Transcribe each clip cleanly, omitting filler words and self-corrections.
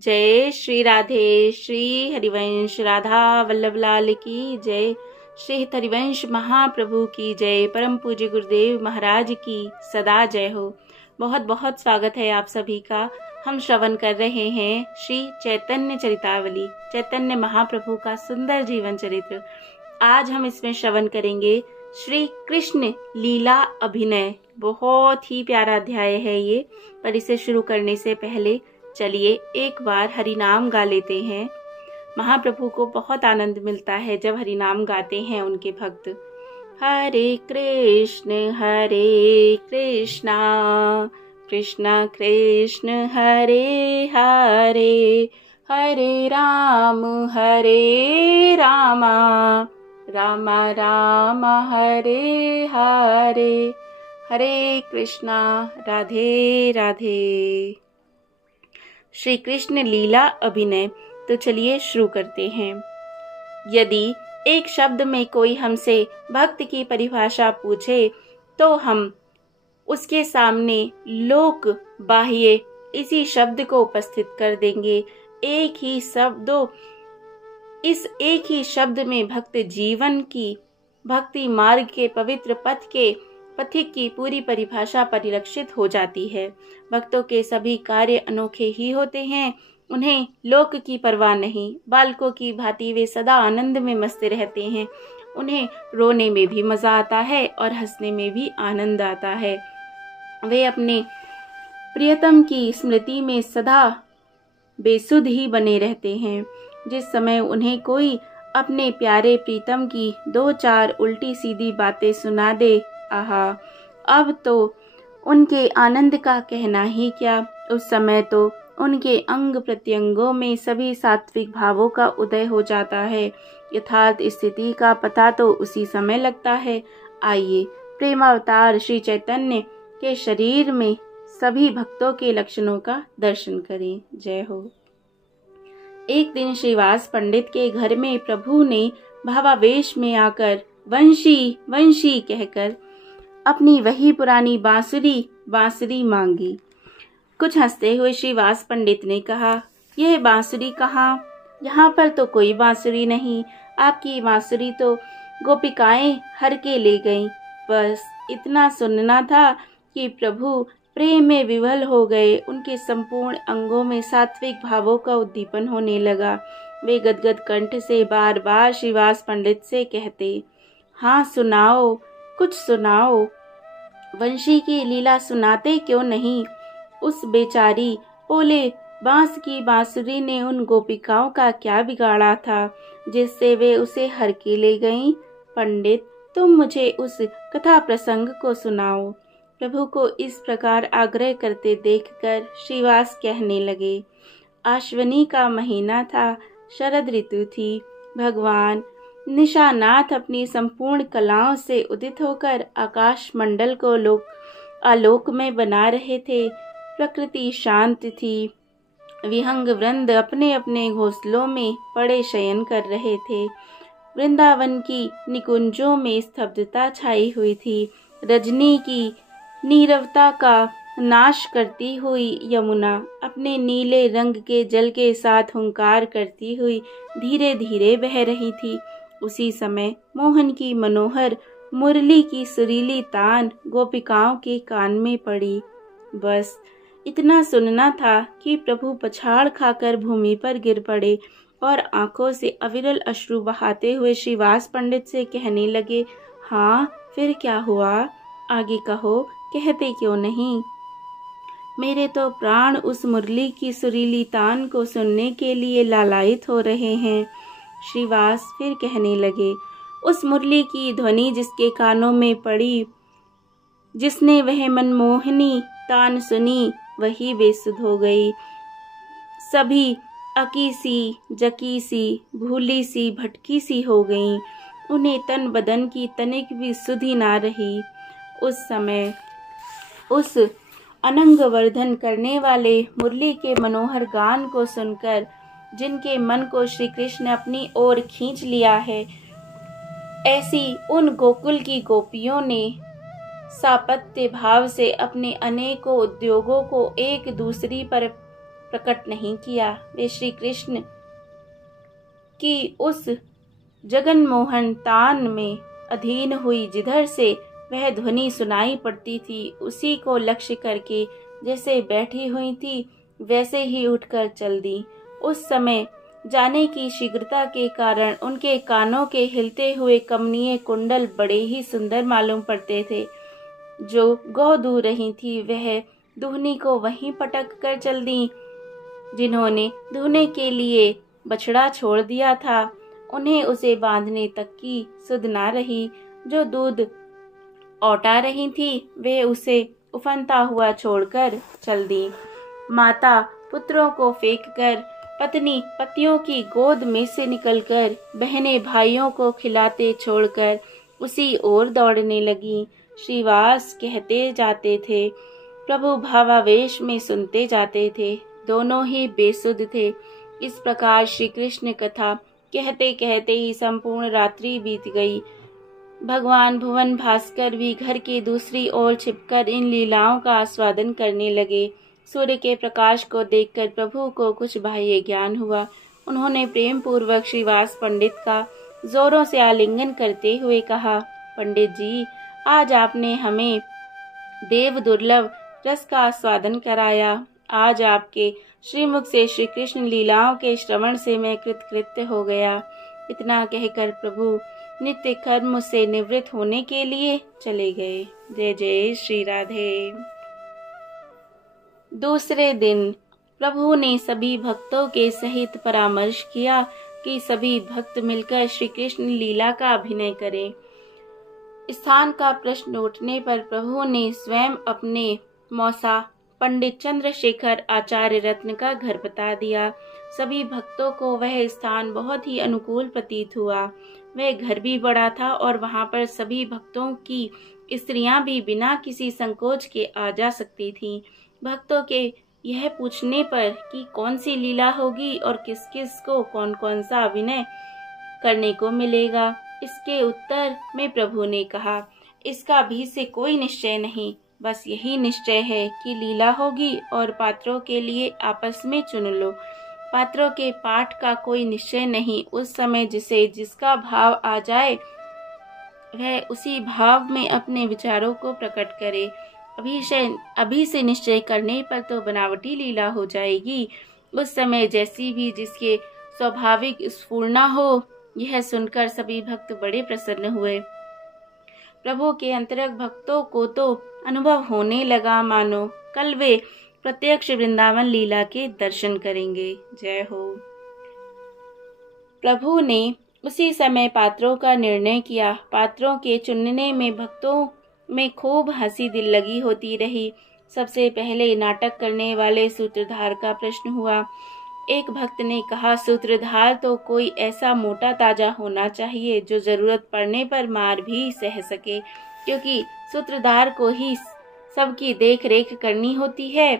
जय श्री राधे। श्री हरिवंश राधा वल्लभ लाल की जय। श्री हरिवंश महाप्रभु की जय। परम पूज्य गुरुदेव महाराज की सदा जय हो। बहुत बहुत स्वागत है आप सभी का। हम श्रवण कर रहे हैं श्री चैतन्य चरितावली, चैतन्य महाप्रभु का सुंदर जीवन चरित्र। आज हम इसमें श्रवण करेंगे श्री कृष्ण लीला अभिनय। बहुत ही प्यारा अध्याय है ये, पर इसे शुरू करने से पहले चलिए एक बार हरि नाम गा लेते हैं। महाप्रभु को बहुत आनंद मिलता है जब हरि नाम गाते हैं उनके भक्त। हरे कृष्ण कृष्णा कृष्ण कृष्ण हरे हरे, हरे राम रामा राम हरे हरे, हरे कृष्णा राधे राधे। श्री कृष्ण लीला अभिनय। तो चलिए शुरू करते हैं। यदि एक शब्द में कोई हमसे भक्त की परिभाषा पूछे तो हम उसके सामने लोक बाह्य इसी शब्द को उपस्थित कर देंगे। इस एक ही शब्द में भक्त जीवन की, भक्ति मार्ग के पवित्र पथ के पथिक की पूरी परिभाषा परिलक्षित हो जाती है। भक्तों के सभी कार्य अनोखे ही होते हैं। उन्हें लोक की परवाह नहीं। बालकों की भांति वे सदा आनंद में मस्त रहते हैं। उन्हें रोने में भी मजा आता है और हंसने में भी आनंद आता है। वे अपने प्रियतम की स्मृति में सदा बेसुध ही बने रहते हैं। जिस समय उन्हें कोई अपने प्यारे प्रीतम की दो चार उल्टी सीधी बातें सुना दे, आहा, अब तो उनके आनंद का कहना ही क्या। उस समय तो उनके अंग प्रत्यंगों में सभी सात्विक भावों का उदय हो जाता है। यथार्थ स्थिति का पता तो उसी समय लगता है। आइए प्रेमावतार श्री चैतन्य के शरीर में सभी भक्तों के लक्षणों का दर्शन करें। जय हो। एक दिन श्रीवास पंडित के घर में प्रभु ने भावावेश में आकर वंशी वंशी कहकर अपनी वही पुरानी बांसुरी मांगी। कुछ हंसते हुए श्रीवास पंडित ने कहा, यह बांसुरी कहाँ? यहाँ पर तो कोई बांसुरी नहीं। आपकी बांसुरी तो गोपिकाएं हर के ले गईं। बस इतना सुनना था कि प्रभु प्रेम में विवल हो गए। उनके संपूर्ण अंगों में सात्विक भावों का उद्दीपन होने लगा। वे गदगद कंठ से बार बार श्रीवास पंडित से कहते, हाँ सुनाओ, कुछ सुनाओ। वंशी की लीला सुनाते क्यों नहीं? उस बेचारी पोले बांस की बांसुरी ने उन गोपिकाओं का क्या बिगाड़ा था जिससे वे उसे हर के ले गईं? पंडित, तुम मुझे उस कथा प्रसंग को सुनाओ। प्रभु को इस प्रकार आग्रह करते देखकर श्रीवास कहने लगे, आश्विनी का महीना था, शरद ऋतु थी। भगवान निशानाथ अपनी संपूर्ण कलाओं से उदित होकर आकाश मंडल को आलोक में बना रहे थे। प्रकृति शांत थी। विहंग वृंद अपने अपने घोंसलों में पड़े शयन कर रहे थे। वृंदावन की निकुंजों में स्तब्धता छाई हुई थी। रजनी की नीरवता का नाश करती हुई यमुना अपने नीले रंग के जल के साथ हुंकार करती हुई धीरे धीरे बह रही थी। उसी समय मोहन की मनोहर मुरली की सुरीली तान गोपिकाओं के कान में पड़ी। बस इतना सुनना था कि प्रभु पछाड़ खाकर भूमि पर गिर पड़े और आंखों से अविरल अश्रु बहाते हुए श्रीवास पंडित से कहने लगे, हाँ फिर क्या हुआ? आगे कहो, कहते क्यों नहीं? मेरे तो प्राण उस मुरली की सुरीली तान को सुनने के लिए लालायित हो रहे हैं। श्रीवास फिर कहने लगे, उस मुरली की ध्वनि जिसके कानों में पड़ी, जिसने वह मनमोहनी तान सुनी, वही बेसुध हो गई। सभी अकी सी, जकी सी, भूली सी, भटकी सी हो गईं। उन्हें तन बदन की तनिक भी सुधि ना रही। उस समय उस अनंग वर्धन करने वाले मुरली के मनोहर गान को सुनकर जिनके मन को श्री कृष्ण ने अपनी ओर खींच लिया है, ऐसी उन गोकुल की गोपियों ने सापत्य भाव से अपने अनेकों उद्योगों को एक दूसरी पर प्रकट नहीं किया। वे श्री कृष्ण की उस जगन्मोहन तान में अधीन हुई, जिधर से वह ध्वनि सुनाई पड़ती थी, उसी को लक्ष्य करके जैसे बैठी हुई थी वैसे ही उठकर चल दी। उस समय जाने की शीघ्रता के कारण उनके कानों के हिलते हुए कमनीय कुंडल बड़े ही सुंदर मालूम पड़ते थे। जो गौ दूह रही थी वह दुहनी को वहीं पटक कर चल दी। जिन्होंने दुहने के लिए बछड़ा छोड़ दिया था, उन्हें उसे बांधने तक की सुध ना रही। जो दूध औटा रही थी वे उसे उफनता हुआ छोड़कर चल दी। माता पुत्रों को फेंककर, पत्नी पतियों की गोद में से निकलकर, बहनें भाइयों को खिलाते छोड़कर उसी ओर दौड़ने लगी। श्रीवास कहते जाते थे, प्रभु भावावेश में सुनते जाते थे। दोनों ही बेसुध थे। इस प्रकार श्री कृष्ण कथा कहते कहते ही संपूर्ण रात्रि बीत गई। भगवान भुवन भास्कर भी घर की दूसरी ओर छिपकर इन लीलाओं का आस्वादन करने लगे। सूर्य के प्रकाश को देखकर प्रभु को कुछ बाह्य ज्ञान हुआ। उन्होंने प्रेम पूर्वक श्रीवास पंडित का जोरों से आलिंगन करते हुए कहा, पंडित जी, आज आपने हमें देव दुर्लभ रस का आस्वादन कराया। आज आपके श्रीमुख से श्री कृष्ण लीलाओं के श्रवण से मैं कृतकृत्य हो गया। इतना कहकर प्रभु नित्य कर्म से निवृत्त होने के लिए चले गए। जय जय श्री राधे। दूसरे दिन प्रभु ने सभी भक्तों के सहित परामर्श किया कि सभी भक्त मिलकर श्री कृष्ण लीला का अभिनय करें। स्थान का प्रश्न उठने पर प्रभु ने स्वयं अपने मौसा पंडित चंद्रशेखर आचार्य रत्न का घर बता दिया। सभी भक्तों को वह स्थान बहुत ही अनुकूल प्रतीत हुआ। वह घर भी बड़ा था और वहां पर सभी भक्तों की स्त्रियां भी बिना किसी संकोच के आ जा सकती थीं। भक्तों के यह पूछने पर कि कौन सी लीला होगी और किस किस को कौन कौन सा अभिनय करने को मिलेगा, इसके उत्तर में प्रभु ने कहा, इसका भी से कोई निश्चय नहीं, बस यही निश्चय है कि लीला होगी और पात्रों के लिए आपस में चुन लो। पात्रों के पाठ का कोई निश्चय नहीं। उस समय जिसे जिसका भाव आ जाए वह उसी भाव में अपने विचारों को प्रकट करे। अभी से निश्चय करने पर तो बनावटी लीला हो जाएगी। उस समय जैसी भी जिसके स्वाभाविक स्फुरना हो। यह सुनकर सभी भक्त बड़े प्रसन्न हुए। प्रभु के अंतरंग भक्तों को तो अनुभव होने लगा मानो कल वे प्रत्यक्ष वृंदावन लीला के दर्शन करेंगे। जय हो। प्रभु ने उसी समय पात्रों का निर्णय किया। पात्रों के चुनने में भक्तों में खूब हंसी दिल लगी होती रही। सबसे पहले नाटक करने वाले सूत्रधार का प्रश्न हुआ। एक भक्त ने कहा, सूत्रधार तो कोई ऐसा मोटा ताजा होना चाहिए जो जरूरत पड़ने पर मार भी सह सके, क्योंकि सूत्रधार को ही सबकी देख रेख करनी होती है।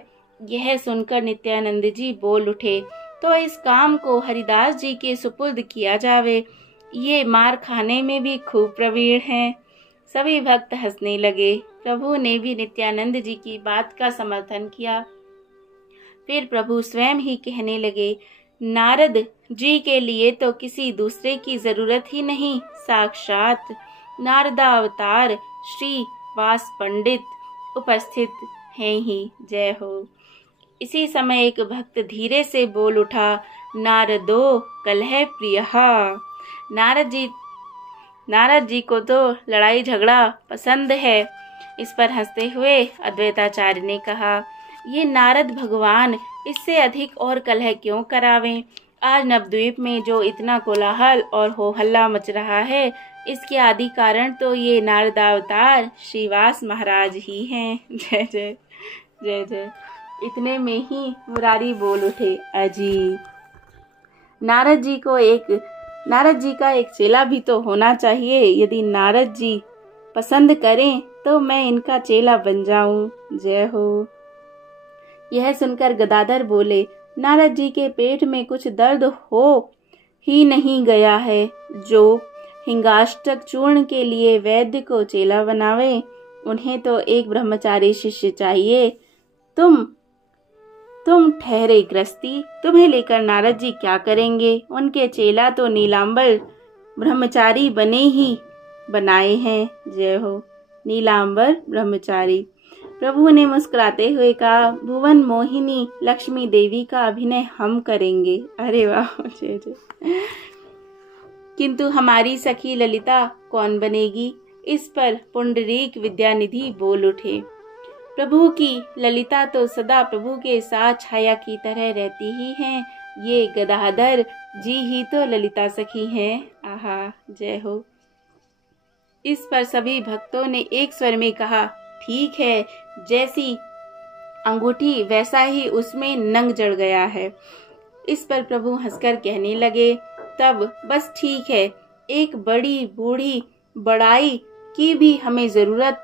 यह सुनकर नित्यानंद जी बोल उठे, तो इस काम को हरिदास जी के सुपुर्द किया जावे। ये मार खाने में भी खूब प्रवीण हैं। सभी भक्त हंसने लगे। प्रभु ने भी नित्यानंद जी की बात का समर्थन किया। फिर प्रभु स्वयं ही कहने लगे, नारद जी के लिए तो किसी दूसरे की जरूरत ही नहीं, साक्षात नारदावतार श्री वास पंडित उपस्थित हैं ही। जय हो। इसी समय एक भक्त धीरे से बोल उठा, नारदो कलह प्रियहा। नारद जी को तो लड़ाई झगड़ा पसंद है। इस पर हंसते हुए अद्वैताचार्य ने कहा, ये नारद भगवान इससे अधिक और कलह क्यों करावें। आज नवद्वीप में जो इतना कोलाहल और हो हल्ला मच रहा है, इसके आदि कारण तो ये नारदावतार श्रीवास महाराज ही हैं। जय जय जय जय। इतने में ही मुरारी बोल उठे, अजी नारद जी का एक चेला भी तो होना चाहिए। यदि नारद जी पसंद करें तो मैं इनका चेला बन जाऊं। जय हो। यह सुनकर गदाधर बोले, नारद जी के पेट में कुछ दर्द हो ही नहीं गया है जो हिंगाष्टक चूर्ण के लिए वैद्य को चेला बनावे। उन्हें तो एक ब्रह्मचारी शिष्य चाहिए। तुम तुम ठहरे गृहस्थी, तुम्हें लेकर नारद जी क्या करेंगे? उनके चेला तो नीलांबर ब्रह्मचारी बनाए हैं। जय हो नीलांबर ब्रह्मचारी। प्रभु ने मुस्कुराते हुए कहा, भुवन मोहिनी लक्ष्मी देवी का अभिनय हम करेंगे। अरे वाह, जय जय। किंतु हमारी सखी ललिता कौन बनेगी? इस पर पुंडरीक विद्यानिधि बोल उठे, प्रभु की ललिता तो सदा प्रभु के साथ छाया की तरह रहती ही हैं। ये गदाधर जी ही तो ललिता सखी हैं। आहा, जय हो। इस पर सभी भक्तों ने एक स्वर में कहा, ठीक है, जैसी अंगूठी वैसा ही उसमें नंग जड़ गया है। इस पर प्रभु हंसकर कहने लगे, तब बस ठीक है, एक बड़ी बूढ़ी बड़ाई की भी हमें जरूरत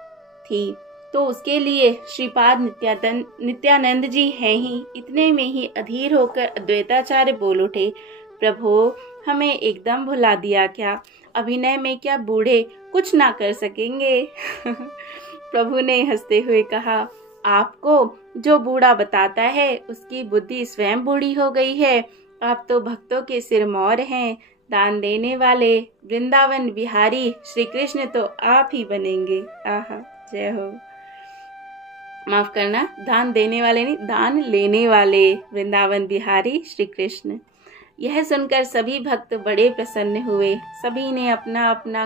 थी, तो उसके लिए श्रीपाद नित्यानंद जी हैं ही। इतने में ही अधीर होकर अद्वैताचार्य बोल उठे, प्रभु हमें एकदम भुला दिया क्या? अभिनय में क्या बूढ़े कुछ ना कर सकेंगे? प्रभु ने हंसते हुए कहा, आपको जो बूढ़ा बताता है उसकी बुद्धि स्वयं बूढ़ी हो गई है। आप तो भक्तों के सिरमौर हैं, दान देने वाले वृंदावन बिहारी श्री कृष्ण तो आप ही बनेंगे। आहा, जय हो। माफ करना, दान देने वाले नहीं, दान लेने वाले वृंदावन बिहारी श्री कृष्ण। यह सुनकर सभी भक्त बड़े प्रसन्न हुए। सभी ने अपना अपना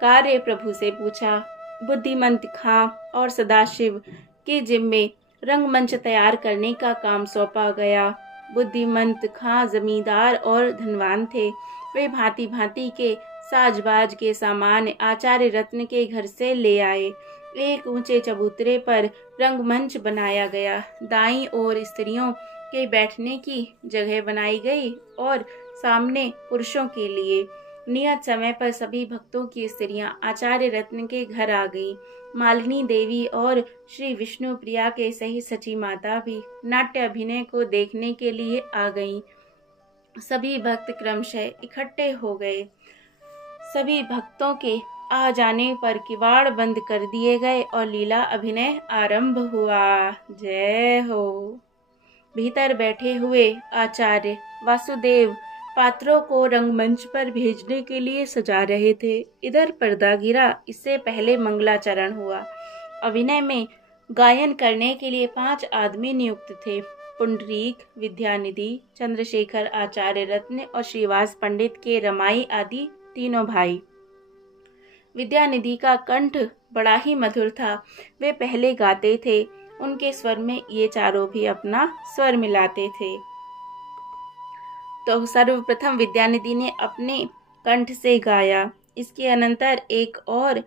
कार्य प्रभु से पूछा। बुद्धिमंत खां और सदाशिव के जिम्मे रंगमंच तैयार करने का काम सौंपा गया। बुद्धिमंत खां जमींदार और धनवान थे। वे भांति भांति के साजबाज के सामान आचार्य रत्न के घर से ले आए। एक ऊंचे चबूतरे पर रंगमंच बनाया गया। दाईं ओर स्त्रियों के बैठने की जगह बनाई गई और सामने पुरुषों के लिए। नियत समय पर सभी भक्तों की स्त्रियां आचार्य रत्न के घर आ गईं। मालिनी देवी और श्री विष्णु प्रिया के सहित सची माता भी नाट्य अभिनय को देखने के लिए आ गईं। सभी भक्त क्रमशः इकट्ठे हो गए। सभी भक्तों के आ जाने पर किवाड़ बंद कर दिए गए और लीला अभिनय आरंभ हुआ। जय हो। भीतर बैठे हुए आचार्य वासुदेव पात्रों को रंगमंच पर भेजने के लिए सजा रहे थे। इधर पर्दा गिरा। इससे पहले मंगलाचरण हुआ। अभिनय में गायन करने के लिए 5 आदमी नियुक्त थे। पुंडरीक, विद्यानिधि, चंद्रशेखर, आचार्य रत्न और श्रीवास पंडित के रमाई आदि तीनों भाई। विद्यानिधि का कंठ बड़ा ही मधुर था। वे पहले गाते थे। उनके स्वर में ये चारों भी अपना स्वर मिलाते थे। तो सर्वप्रथम विद्यानिधि ने अपने कंठ से गाया। इसके अनंतर एक और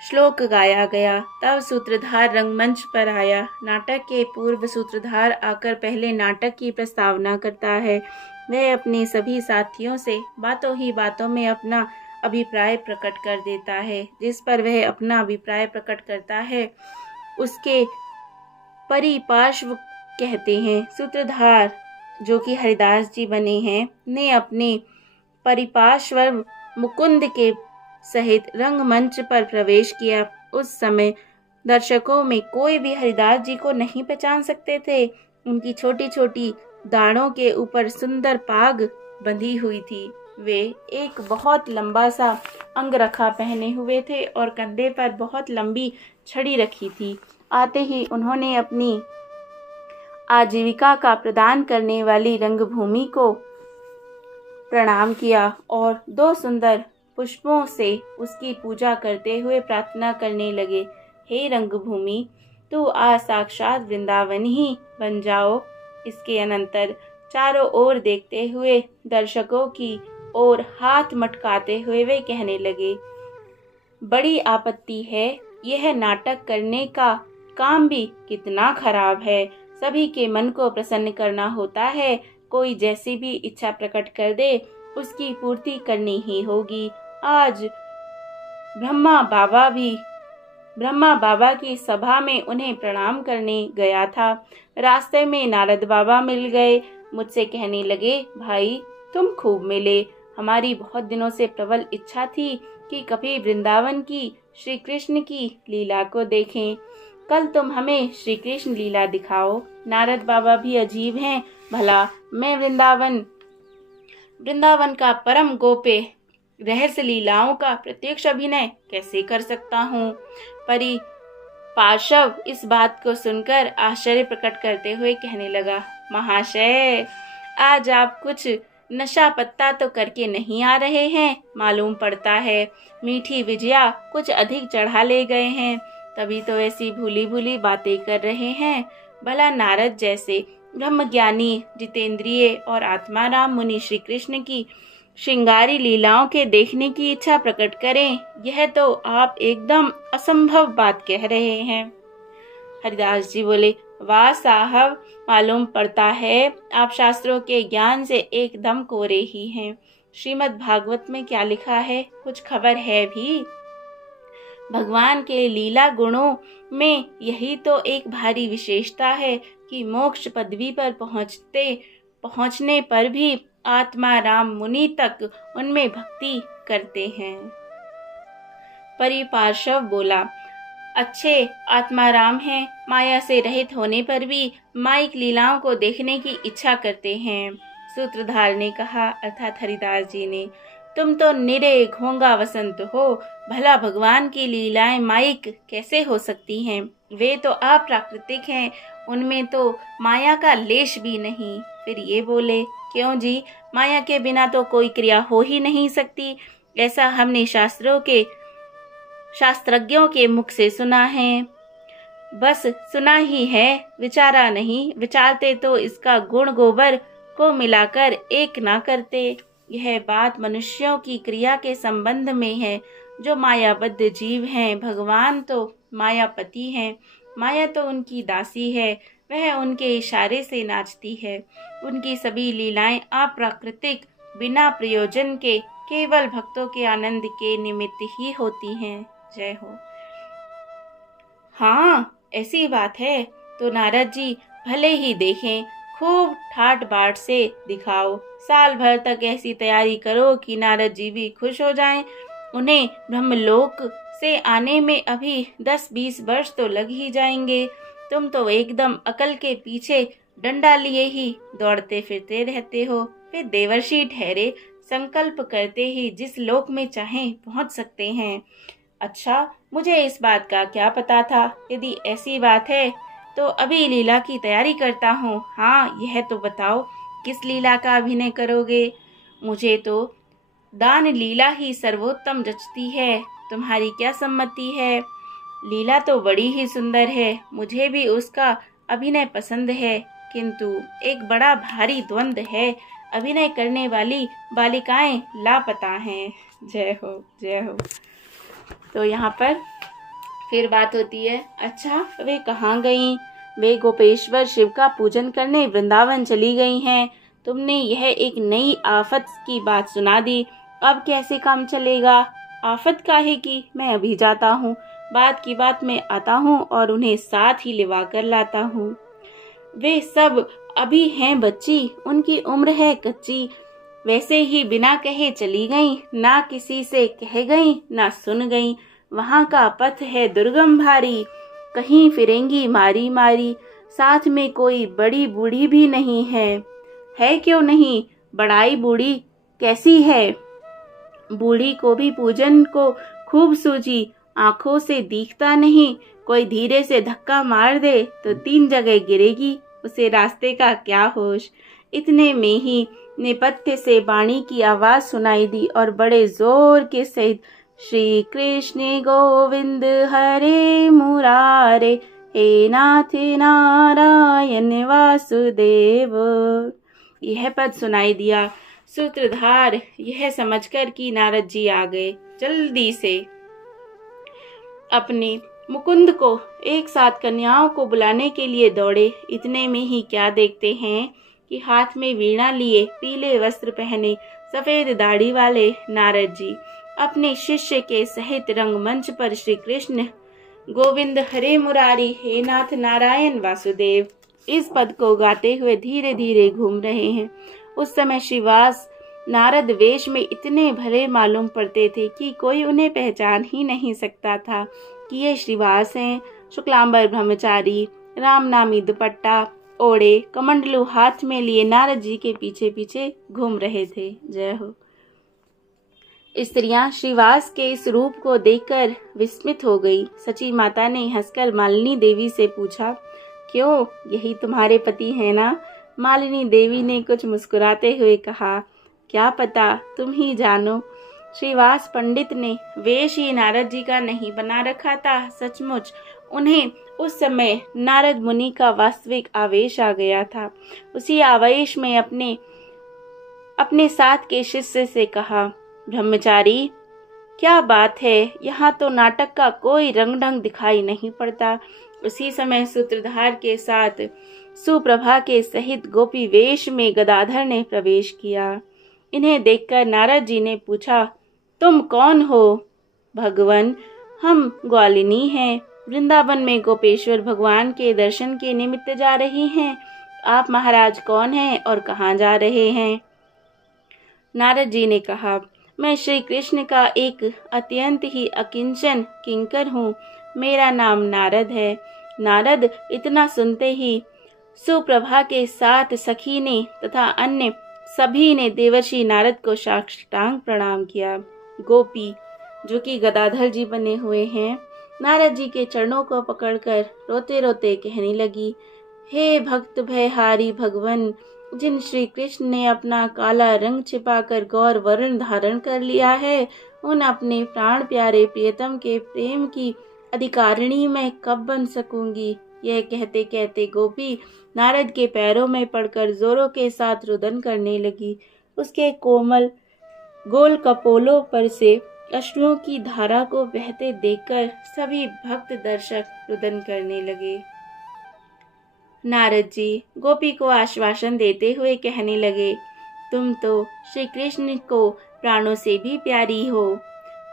श्लोक गाया गया। तब सूत्रधार रंगमंच पर आया। नाटक के पूर्व सूत्रधार आकर पहले नाटक की प्रस्तावना करता है। वह अपने सभी साथियों से बातों ही बातों में अपना अभिप्राय प्रकट कर देता है। जिस पर वह अपना अभिप्राय प्रकट करता है उसके परिपार्श्व कहते हैं। सूत्रधार जो कि हरिदास जी बने हैं ने अपने परिपार्श्व मुकुंद के सहित रंगमंच पर प्रवेश किया। उस समय दर्शकों में कोई भी हरिदास जी को नहीं पहचान सकते थे। उनकी छोटी छोटी दाढ़ों के ऊपर सुंदर पाग बंधी हुई थी। वे एक बहुत लंबा सा अंगरखा पहने हुए थे और कंधे पर बहुत लंबी छड़ी रखी थी। आते ही उन्होंने अपनी आजीविका का प्रदान करने वाली रंगभूमि को प्रणाम किया और 2 सुंदर पुष्पों से उसकी पूजा करते हुए प्रार्थना करने लगे। हे रंगभूमि, तू आज साक्षात वृंदावन ही बन जाओ। इसके अनंतर चारों ओर देखते हुए दर्शकों की ओर हाथ मटकाते हुए वे कहने लगे, बड़ी आपत्ति है, यह नाटक करने का काम भी कितना खराब है। सभी के मन को प्रसन्न करना होता है। कोई जैसी भी इच्छा प्रकट कर दे उसकी पूर्ति करनी ही होगी। आज ब्रह्मा बाबा की सभा में उन्हें प्रणाम करने गया था। रास्ते में नारद बाबा मिल गए। मुझसे कहने लगे, भाई तुम खूब मिले। हमारी बहुत दिनों से प्रबल इच्छा थी कि कभी वृंदावन की श्री कृष्ण की लीला को देखें। कल तुम हमें श्री कृष्ण लीला दिखाओ। नारद बाबा भी अजीब हैं, भला मैं वृंदावन का परम गोपे रहस्य लीलाओं का प्रत्यक्ष अभिनय कैसे कर सकता हूँ। परी पार्श्व इस बात को सुनकर आश्चर्य प्रकट करते हुए कहने लगा, महाशय, आज आप कुछ नशा पत्ता तो करके नहीं आ रहे हैं, मालूम पड़ता है मीठी विजया कुछ अधिक चढ़ा ले गए हैं, तभी तो ऐसी भूली भूली बातें कर रहे हैं। भला नारद जैसे ब्रह्मज्ञानी, जितेंद्रिय और आत्माराम मुनि श्री कृष्ण की श्रृंगारी लीलाओं के देखने की इच्छा प्रकट करें, यह तो आप एकदम असंभव बात कह रहे हैं। हरिदास जी बोले, वाह साहब, मालूम पड़ता है आप शास्त्रों के ज्ञान से एकदम कोरे ही हैं। श्रीमद् भागवत में क्या लिखा है, कुछ खबर है भी? भगवान के लीला गुणों में यही तो एक भारी विशेषता है कि मोक्ष पदवी पर पहुंचने पर भी आत्मा राम मुनि तक उनमें भक्ति करते हैं। परिपार्श्व बोला, अच्छे आत्माराम हैं, माया से रहित होने पर भी माइक लीलाओं को देखने की इच्छा करते हैं। सूत्रधार ने कहा, अर्थात हरिदास जी ने, तुम तो निरे घोंगा वसंत हो, भला भगवान की लीलाएं माइक कैसे हो सकती हैं? वे तो अप्राकृतिक हैं, उनमें तो माया का लेश भी नहीं। फिर ये बोले, क्यों जी, माया के बिना तो कोई क्रिया हो ही नहीं सकती, ऐसा हमने शास्त्रज्ञों के मुख से सुना है। बस सुना ही है, विचारा नहीं, विचारते तो इसका गुण गोबर को मिलाकर एक ना करते। यह बात मनुष्यों की क्रिया के संबंध में है। जो मायाबद्ध जीव हैं, भगवान तो मायापति हैं, माया तो उनकी दासी है, वह उनके इशारे से नाचती है। उनकी सभी लीलाएं अप्राकृतिक, बिना प्रयोजन के, केवल भक्तों के आनंद के निमित्त ही होती हैं। जय हो। हाँ, ऐसी बात है तो नारद जी भले ही देखें, खूब ठाट बाट से दिखाओ। साल भर तक ऐसी तैयारी करो कि नारद जी भी खुश हो जाएं। उन्हें ब्रह्मलोक से आने में अभी 10-20 वर्ष तो लग ही जाएंगे। तुम तो एकदम अकल के पीछे डंडा लिए ही दौड़ते फिरते रहते हो। फिर देवर्षि ठहरे, संकल्प करते ही जिस लोक में चाहें पहुंच सकते हैं। अच्छा, मुझे इस बात का क्या पता था। यदि ऐसी बात है तो अभी लीला की तैयारी करता हूँ। हाँ, यह तो बताओ, किस लीला का अभिनय करोगे? मुझे तो दान लीला ही सर्वोत्तम जचती है। तुम्हारी क्या सम्मति है? लीला तो बड़ी ही सुंदर है, मुझे भी उसका अभिनय पसंद है, किंतु एक बड़ा भारी द्वंद्व है। अभिनय करने वाली बालिकाएं लापता हैं। जय हो, जय हो। तो यहाँ पर फिर बात होती है, अच्छा वे कहाँ गईं? वे गोपेश्वर शिव का पूजन करने वृंदावन चली गई हैं। तुमने यह एक नई आफत की बात सुना दी, अब कैसे काम चलेगा? आफत काहे की? मैं अभी जाता हूँ, बात की बात में आता हूँ और उन्हें साथ ही लिवा कर लाता हूँ। वे सब अभी हैं बच्ची, उनकी उम्र है कच्ची, वैसे ही बिना कहे चली गईं, ना किसी से कह गईं, ना सुन गईं। वहाँ का पथ है दुर्गम भारी, कहीं फिरेंगी मारी मारी, साथ में कोई बड़ी बूढ़ी भी नहीं है क्यों नहीं? बड़ाई बूढ़ी कैसी है? बूढ़ी को भी पूजन को खूब सूझी, आंखों से दिखता नहीं, कोई धीरे से धक्का मार दे तो 3 जगह गिरेगी, उसे रास्ते का क्या होश। इतने में ही नेपथ्य से वाणी की आवाज सुनाई दी और बड़े जोर के सहित, श्री कृष्ण गोविंद हरे मुरारे, हे नाथ नारायण वासुदेव, यह पद सुनाई दिया। सूत्रधार यह समझकर कि नारद जी आ गए, जल्दी से अपने मुकुंद को एक साथ कन्याओं को बुलाने के लिए दौड़े। इतने में ही क्या देखते हैं कि हाथ में वीणा लिए, पीले वस्त्र पहने, सफेद दाढ़ी वाले नारद जी अपने शिष्य के सहित रंगमंच पर श्री कृष्ण गोविंद हरे मुरारी, हे नाथ नारायण वासुदेव इस पद को गाते हुए धीरे धीरे घूम रहे हैं। उस समय श्रीवास नारद वेश में इतने भले मालूम पड़ते थे कि कोई उन्हें पहचान ही नहीं सकता था कि ये श्रीवास हैं। शुक्लांबर ब्रह्मचारी राम नामी दुपट्टा ओढ़े कमंडलू हाथ में लिए नारद जी के पीछे पीछे घूम रहे थे। जय हो। स्त्रियां श्रीवास के इस रूप को देखकर विस्मित हो गई। सची माता ने हंसकर मालिनी देवी से पूछा, क्यों, यही तुम्हारे पति है ना? मालिनी देवी ने कुछ मुस्कुराते हुए कहा, क्या पता, तुम ही जानो। श्रीवास पंडित ने वेश ही नारद जी का नहीं बना रखा था। सचमुच उन्हें उस समय नारद मुनि का वास्तविक आवेश आ गया था। उसी आवेश में अपने साथ के शिष्य से कहा, ब्रह्मचारी, क्या बात है, यहाँ तो नाटक का कोई रंग ढंग दिखाई नहीं पड़ता। उसी समय सूत्रधार के साथ सुप्रभा के सहित गोपी वेश में गदाधर ने प्रवेश किया। इन्हें देखकर नारद जी ने पूछा, तुम कौन हो? भगवन, हम ग्वालिनी हैं, वृंदावन में गोपेश्वर भगवान के दर्शन के निमित्त जा रही हैं। आप महाराज कौन हैं और कहाँ जा रहे हैं? नारद जी ने कहा, मैं श्री कृष्ण का एक अत्यंत ही अकिंचन किंकर हूँ। मेरा नाम नारद है। नारद इतना सुनते ही सुप्रभा के साथ सखी ने तथा अन्य सभी ने देवर्षि नारद को साष्टांग प्रणाम किया। गोपी, जो कि गदाधर जी बने हुए हैं, नारद जी के चरणों को पकड़कर रोते रोते कहने लगी, हे भक्त भयहारी भगवन, जिन श्री कृष्ण ने अपना काला रंग छिपाकर गौर वर्ण धारण कर लिया है, उन अपने प्राण प्यारे प्रियतम के प्रेम की अधिकारिणी मैं कब बन सकूंगी? यह कहते कहते गोपी नारद के पैरों में पड़कर जोरों के साथ रुदन करने लगी। उसके कोमल गोल कपोलों पर से अश्रुओं की धारा को बहते देखकर सभी भक्त दर्शक रुदन करने लगे। नारद जी गोपी को आश्वासन देते हुए कहने लगे, तुम तो श्री कृष्ण को प्राणों से भी प्यारी हो।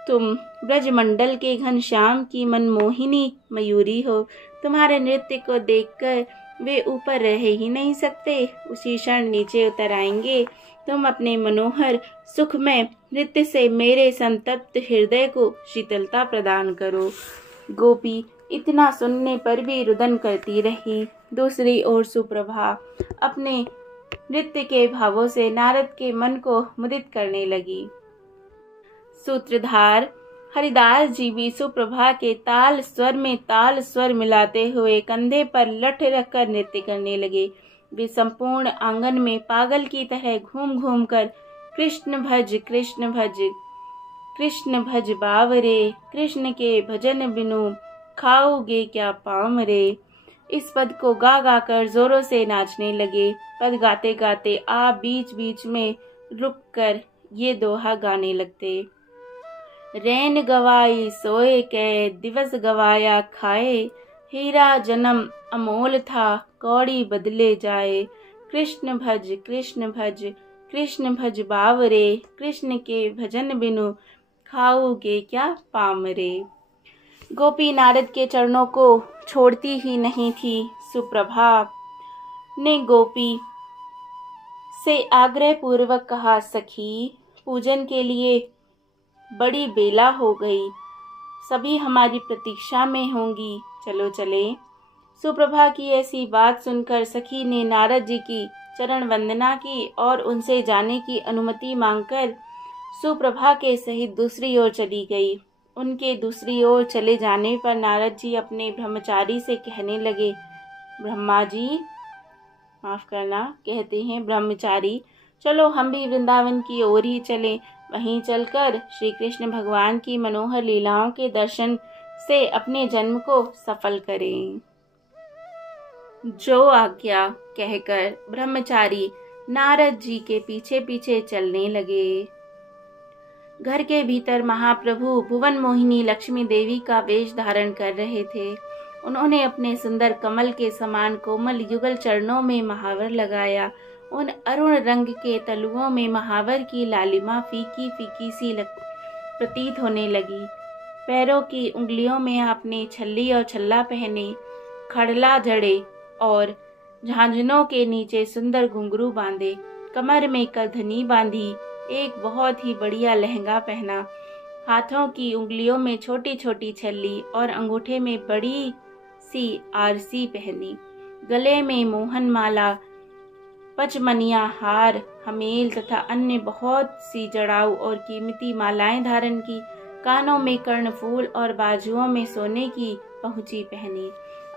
तुम ब्रजमंडल के घनश्याम की मनमोहिनी मयूरी हो। तुम्हारे नृत्य को देखकर वे ऊपर रह ही नहीं सकते, उसी क्षण नीचे उतर आएंगे। तुम अपने मनोहर सुखमय नृत्य से मेरे संतप्त हृदय को शीतलता प्रदान करो। गोपी इतना सुनने पर भी रुदन करती रही। दूसरी ओर सुप्रभा अपने नृत्य के भावों से नारद के मन को मुदित करने लगी। सूत्रधार हरिदास जी भी सुप्रभा के ताल स्वर में ताल स्वर मिलाते हुए कंधे पर लठ रखकर नृत्य करने लगे। वे संपूर्ण आंगन में पागल की तरह घूम घूम कर कृष्ण भज कृष्ण भज कृष्ण भज बावरे, कृष्ण के भजन बिनु खाओगे क्या पाम रे, इस पद को गा गा कर जोरों से नाचने लगे। पद गाते गाते आप बीच बीच में रुक कर ये दोहा गाने लगते। रैन गवाई सोए कै, दिवस गवाया खाए, हीरा जन्म अमोल था, कौड़ी बदले जाए, कृष्ण भज कृष्ण भज बावरे, कृष्ण के भजन बिनु खाओगे क्या पाम रे। गोपी नारद के चरणों को छोड़ती ही नहीं थी। सुप्रभा ने गोपी से आग्रह पूर्वक कहा, सखी, पूजन के लिए बड़ी बेला हो गई, सभी हमारी प्रतीक्षा में होंगी, चलो चले। सुप्रभा की ऐसी बात सुनकर सखी ने नारद जी की चरण वंदना की और उनसे जाने की अनुमति मांगकर सुप्रभा के सहित दूसरी ओर चली गई। उनके दूसरी ओर चले जाने पर नारद जी अपने ब्रह्मचारी से कहने लगे, ब्रह्मा जी, माफ करना, कहते हैं ब्रह्मचारी, चलो हम भी वृंदावन की ओर ही चलें। वहीं चलकर श्री कृष्ण भगवान की मनोहर लीलाओं के दर्शन से अपने जन्म को सफल करें। जो आज्ञा कहकर ब्रह्मचारी नारद जी के पीछे पीछे चलने लगे। घर के भीतर महाप्रभु भुवन मोहिनी लक्ष्मी देवी का वेश धारण कर रहे थे। उन्होंने अपने सुंदर कमल के समान कोमल युगल चरणों में महावर लगाया। उन अरुण रंग के तलुओं में महावर की लालिमा फीकी फीकी सी प्रतीत होने लगी। पैरों की उंगलियों में आपने छल्ली और छल्ला पहने, खड़ला जड़े और झांझनों के नीचे सुंदर घुंघरू बांधे, कमर में करधनी बांधी, एक बहुत ही बढ़िया लहंगा पहना, हाथों की उंगलियों में छोटी छोटी छल्ली और अंगूठे में बड़ी सी आरसी पहनी, गले में मोहन माला, पचमनिया हार, हमेल तथा अन्य बहुत सी जड़ाऊ और कीमती मालाएं धारण की, कानों में कर्णफूल और बाजुओं में सोने की पहुंची पहनी।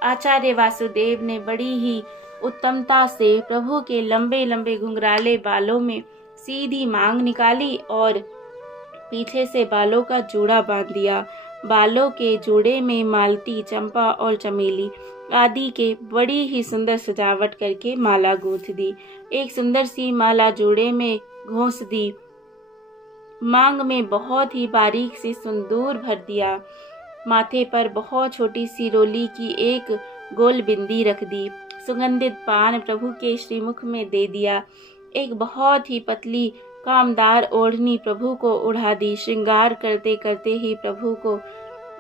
आचार्य वासुदेव ने बड़ी ही उत्तमता से प्रभु के लंबे लंबे घुंघराले बालों में सीधी मांग निकाली और पीछे से बालों का जूड़ा बांध दिया। बालों के जूड़े में मालती, चंपा और चमेली आदि के बड़ी ही सुंदर सजावट करके माला गूंथ दी। एक सुंदर सी माला जूड़े में घोंस दी। मांग में बहुत ही बारीक सी सिंदूर भर दिया। माथे पर बहुत छोटी सी रोली की एक गोल बिंदी रख दी। सुगंधित पान प्रभु के श्रीमुख में दे दिया। एक बहुत ही पतली कामदार ओढ़नी प्रभु को उड़ा दी। श्रृंगार करते करते ही प्रभु को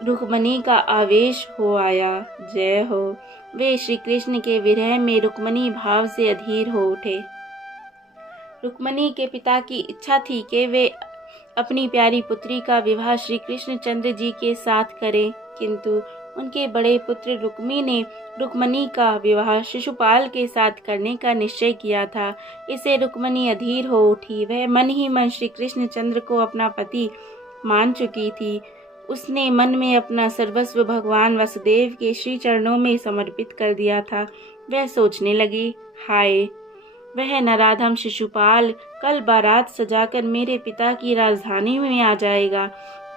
रुक्मणी का आवेश हो आया। जय हो। वे श्री कृष्ण के विरह में रुक्मणी भाव से अधीर हो उठे। रुक्मणी के पिता की इच्छा थी कि वे अपनी प्यारी पुत्री का विवाह श्री कृष्णचंद्र जी के साथ करें, किंतु उनके बड़े पुत्र रुक्मी ने रुक्मणी का विवाह शिशुपाल के साथ करने का निश्चय किया था। इसे रुक्मणी अधीर हो उठी। वह मन ही मन श्री कृष्णचंद्र को अपना पति मान चुकी थी। उसने मन में अपना सर्वस्व भगवान वासुदेव के श्री चरणों में समर्पित कर दिया था। वह सोचने लगी, हाय, वह नराधम शिशुपाल कल बारात सजाकर मेरे पिता की राजधानी में आ जाएगा।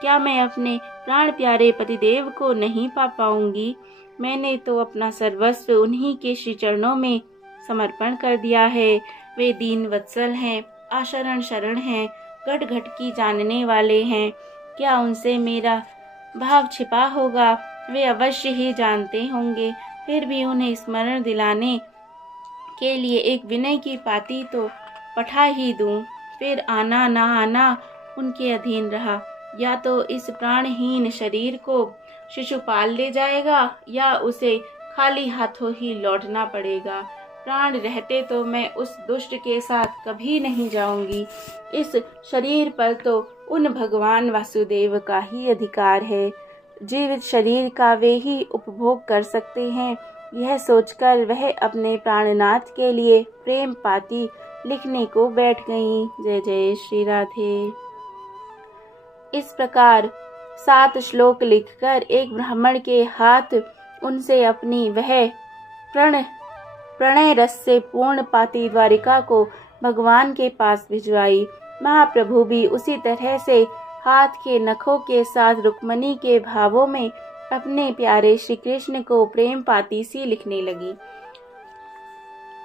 क्या मैं अपने प्राण प्यारे पतिदेव को नहीं पा पाऊंगी? मैंने तो अपना सर्वस्व उन्हीं के श्री चरणों में समर्पण कर दिया है। वे दीन वत्सल हैं, आशरण शरण हैं, घट घट की जानने वाले हैं। क्या उनसे मेरा भाव छिपा होगा? वे अवश्य ही जानते होंगे। फिर भी उन्हें स्मरण दिलाने के लिए एक विनय की पाती तो पठा ही दूं। फिर आना ना आना उनके अधीन रहा। या तो इस प्राणहीन शरीर को शिशुपाल ले जाएगा या उसे खाली हाथों ही लौटना पड़ेगा। प्राण रहते तो मैं उस दुष्ट के साथ कभी नहीं जाऊंगी। इस शरीर पर तो उन भगवान वासुदेव का ही अधिकार है। जीवित शरीर का वे ही उपभोग कर सकते हैं। यह सोचकर वह अपने प्राणनाथ के लिए प्रेम पाती लिखने को बैठ गईं। जय जय श्री राधे। इस प्रकार 7 श्लोक लिखकर एक ब्राह्मण के हाथ उनसे अपनी वह प्रणय रस से पूर्ण पाती द्वारिका को भगवान के पास भिजवाई। महाप्रभु भी उसी तरह से हाथ के नखों के साथ रुक्मणी के भावों में अपने प्यारे श्री कृष्ण को प्रेम पाती सी लिखने लगी।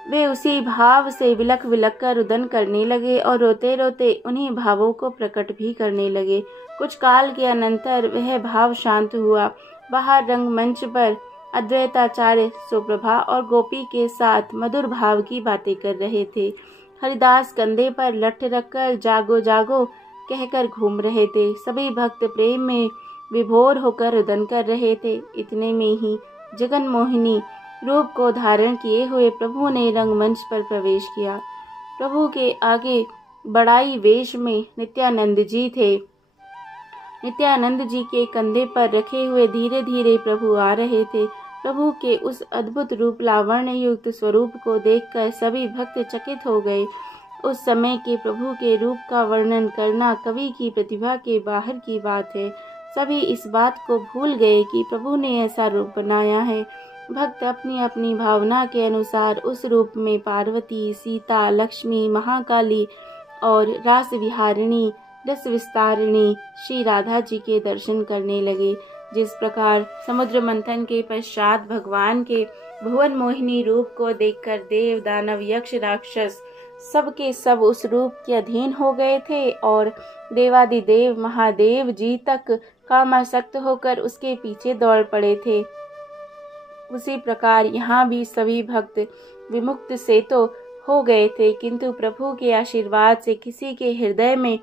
वे उसी भाव से विलख विलख कर रुदन करने लगे और रोते रोते उन्हीं भावों को प्रकट भी करने लगे। कुछ काल के अनंतर वह भाव शांत हुआ। बाहर रंगमंच पर अद्वैताचार्य सुप्रभा और गोपी के साथ मधुर भाव की बातें कर रहे थे। हरिदास कंधे पर लठ रखकर जागो जागो कहकर घूम रहे थे। सभी भक्त प्रेम में विभोर होकर रुदन कर रहे थे। इतने में ही जगन मोहिनी रूप को धारण किए हुए प्रभु ने रंगमंच पर प्रवेश किया। प्रभु के आगे बड़ाई वेश में नित्यानंद जी थे। नित्यानंद जी के कंधे पर रखे हुए धीरे धीरे प्रभु आ रहे थे। प्रभु के उस अद्भुत रूप लावण्य युक्त स्वरूप को देखकर सभी भक्त चकित हो गए। उस समय के प्रभु के रूप का वर्णन करना कवि की प्रतिभा के बाहर की बात है। सभी इस बात को भूल गए कि प्रभु ने ऐसा रूप बनाया है। भक्त अपनी अपनी भावना के अनुसार उस रूप में पार्वती, सीता, लक्ष्मी, महाकाली और रास विहारिणी, रस विस्तारिणी श्री राधा जी के दर्शन करने लगे। जिस प्रकार समुद्र मंथन के पश्चात भगवान के भुवन मोहिनी रूप को देखकर देव, दानव, यक्ष, राक्षस सब के सब उस रूप के अधीन हो गए थे और देवादिदेव महादेव जी तक कामासक्त होकर उसके पीछे दौड़ पड़े थे। उसी प्रकार यहाँ भी सभी भक्त विमुक्त से तो हो गए थे, किंतु प्रभु के आशीर्वाद से किसी के हृदय में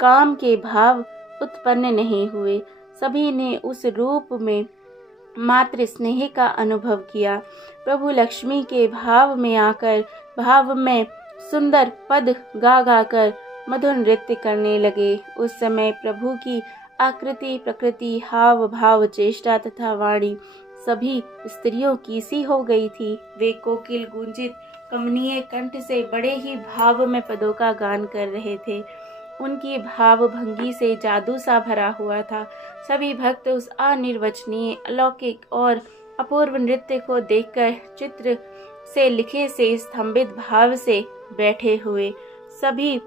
काम के भाव उत्पन्न नहीं हुए। सभी ने उस रूप में मात्र स्नेह का अनुभव किया। प्रभु लक्ष्मी के भाव में आकर भाव में सुंदर पद गा गा कर मधुर नृत्य करने लगे। उस समय प्रभु की आकृति, प्रकृति, हाव भाव, चेष्टा तथा वाणी सभी स्त्रियों की सी हो गई थी। वे कोकिल गुंजित कमनीय कंठ से बड़े ही भाव में पदों का गान कर रहे थे। उनकी भाव भंगी से जादू सा भरा हुआ था। सभी भक्त उस अनिर्वचनीय, अलौकिक और अपूर्व नृत्य को देखकर चित्र से लिखे से स्तंभित भाव से बैठे हुए। सभी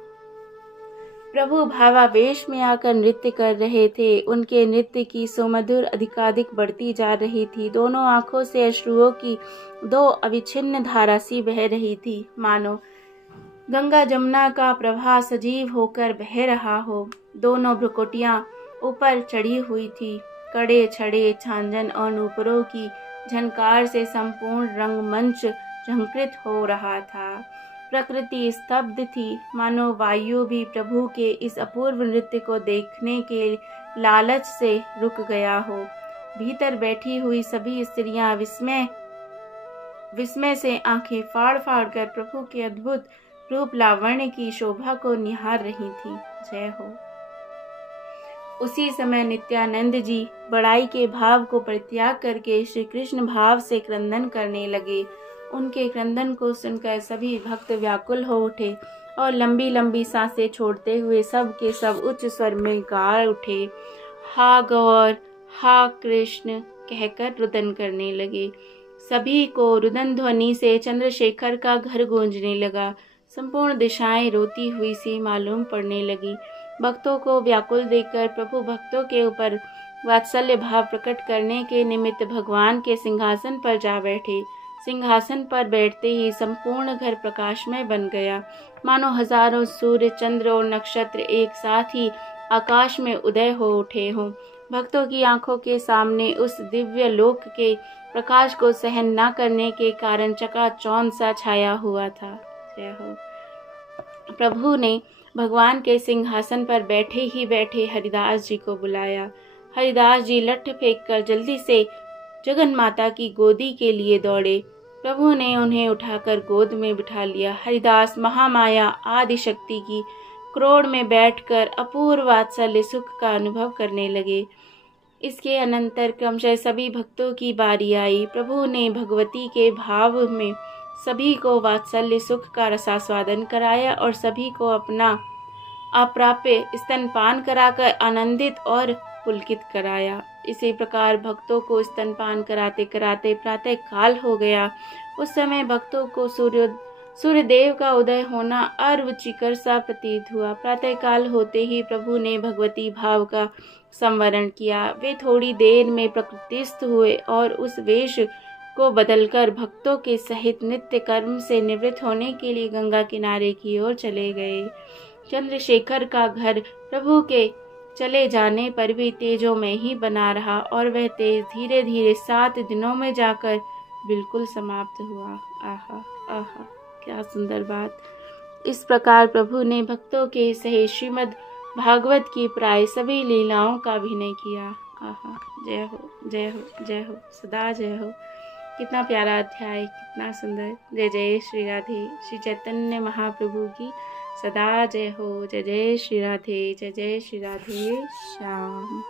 प्रभु भावावेश में आकर नृत्य कर रहे थे। उनके नृत्य की सुमधुर अधिकाधिक बढ़ती जा रही थी। दोनों आंखों से अश्रुओं की दो अविच्छिन्न धारा सी बह रही थी, मानो गंगा जमुना का प्रवाह सजीव होकर बह रहा हो। दोनों भ्रुकुटियां ऊपर चढ़ी हुई थी। कड़े छड़े छांजन और नूपुरों की झनकार से संपूर्ण रंगमंच झंकृत हो रहा था। प्रकृति स्तब्ध थी, मानो वायु भी प्रभु के इस अपूर्व नृत्य को देखने के लालच से रुक गया हो। भीतर बैठी हुई सभी स्त्रियां विस्मय से आंखें फाड़ फाड़ कर प्रभु के अद्भुत रूप लावण्य की शोभा को निहार रही थीं। जय हो। उसी समय नित्यानंद जी बड़ाई के भाव को परित्याग करके श्री कृष्ण भाव से क्रंदन करने लगे। उनके क्रंदन को सुनकर सभी भक्त व्याकुल हो उठे और लंबी लंबी सांसें छोड़ते हुए सब के सब उच्च स्वर में गा उठे। हा गौर, हा कृष्ण कहकर रुदन करने लगे। सभी को रुदन ध्वनि से चंद्रशेखर का घर गूंजने लगा। संपूर्ण दिशाएं रोती हुई सी मालूम पड़ने लगी। भक्तों को व्याकुल देखकर प्रभु भक्तों के ऊपर वात्सल्य भाव प्रकट करने के निमित्त भगवान के सिंहासन पर जा बैठे। सिंहासन पर बैठते ही संपूर्ण घर प्रकाशमय बन गया, मानो हजारों सूर्य, चंद्र और नक्षत्र एक साथ ही आकाश में उदय हो उठे हों। भक्तों की आंखों के सामने उस दिव्य लोक के प्रकाश को सहन न करने के कारण चकाचौंध सा छाया हुआ था। जय हो। प्रभु ने भगवान के सिंहासन पर बैठे ही बैठे हरिदास जी को बुलाया। हरिदास जी लठ फेंककर जल्दी से जगन माता की गोदी के लिए दौड़े। प्रभु ने उन्हें उठाकर गोद में बिठा लिया। हरिदास महामाया आदि शक्ति की क्रोड़ में बैठकर अपूर्व वात्सल्य सुख का अनुभव करने लगे। इसके अनंतर क्रमशः सभी भक्तों की बारी आई। प्रभु ने भगवती के भाव में सभी को वात्सल्य सुख का रसास्वादन कराया और सभी को अपना अप्राप्य स्तनपान कराकर आनंदित और पुलकित कराया। इसी प्रकार भक्तों को स्तनपान कराते कराते प्रातः काल हो गया। उस समय भक्तों को सूर्यदेव का उदय होना अरुचिकर सा प्रतीत हुआ। प्रातः काल होते ही प्रभु ने भगवती भाव का संवरण किया। वे थोड़ी देर में प्रकृतिस्थ हुए और उस वेश को बदलकर भक्तों के सहित नित्य कर्म से निवृत्त होने के लिए गंगा किनारे की ओर चले गए। चंद्रशेखर का घर प्रभु के चले जाने पर भी तेजों में ही बना रहा और वह तेज धीरे धीरे 7 दिनों में जाकर बिल्कुल समाप्त हुआ। आहा आहा, क्या सुंदर बात। इस प्रकार प्रभु ने भक्तों के सहित श्रीमद् भागवत की प्राय सभी लीलाओं का अभिनय किया। आहा, जय हो जय हो जय हो, सदा जय हो। कितना प्यारा अध्याय, कितना सुंदर। जय जय श्री राधे। श्री चैतन्य महाप्रभु की सदा जय हो। जय जय श्री राधे, जय जय श्री राधे श्याम।